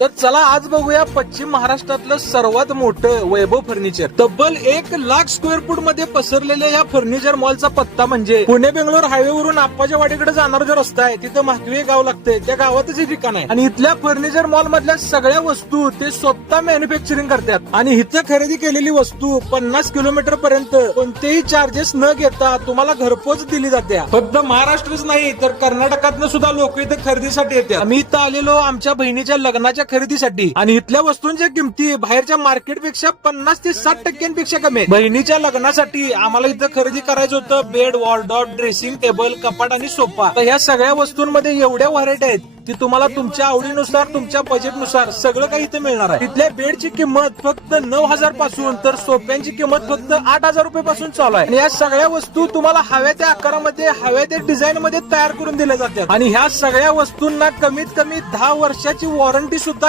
तर चला आज बघूया पश्चिम महाराष्ट्रातलं सर्वात मोठं वैभव फर्निचर. तब्बल 1,00,000 स्क्वेअर फूट मध्ये पसरलेल्या या फर्निचर मॉलचा पत्ता म्हणजे पुणे बेंगलोर हायवे वरून आप्पाच्या वाडीकडे जाणारा जो रस्ता आहे तिथं महात्वे गाव लागतंय, त्या गावातच हे ठिकाण आहे. आणि इथल्या फर्निचर मॉल मधल्या सगळ्या वस्तू ते स्वतः मॅन्युफॅक्चरिंग करतात आणि इथं खरेदी केलेली वस्तू 50 किलोमीटर पर्यंत कोणतेही चार्जेस न घेता तुम्हाला घरपोच दिली जाते. फक्त महाराष्ट्रच नाही तर कर्नाटकातनं सुद्धा लोक इथं खरेदीसाठी येतात. आम्ही इथं आलेलो आमच्या बहिणीच्या लग्नाच्या खरेदीसाठी आणि इथल्या वस्तूंच्या किमती बाहेरच्या मार्केटपेक्षा 50 ते 60% कमी आहेत. बहिणीच्या लग्नासाठी आम्हाला इथं खरेदी करायचं होतं बेड, वॉर्डरोब, ड्रेसिंग टेबल, कपाट आणि सोफा. तर ह्या सगळ्या वस्तूंमध्ये एवढ्या व्हरायटी आहेत की तुम्हाला तुमच्या आवडीनुसार तुमच्या बजेटनुसार सगळं काही इथे मिळणार आहे. इथल्या बेडची किंमत फक्त 9,000 पासून तर सोफ्यांची किंमत फक्त 8,000 रुपये पासून चालू आहे. आणि या सगळ्या वस्तू तुम्हाला हव्या त्या आकारामध्ये हव्या त्या डिझाईन मध्ये तयार करून दिल्या जातात आणि ह्या सगळ्या वस्तूंना कमीत कमी 10 वर्षाची वॉरंटी सुद्धा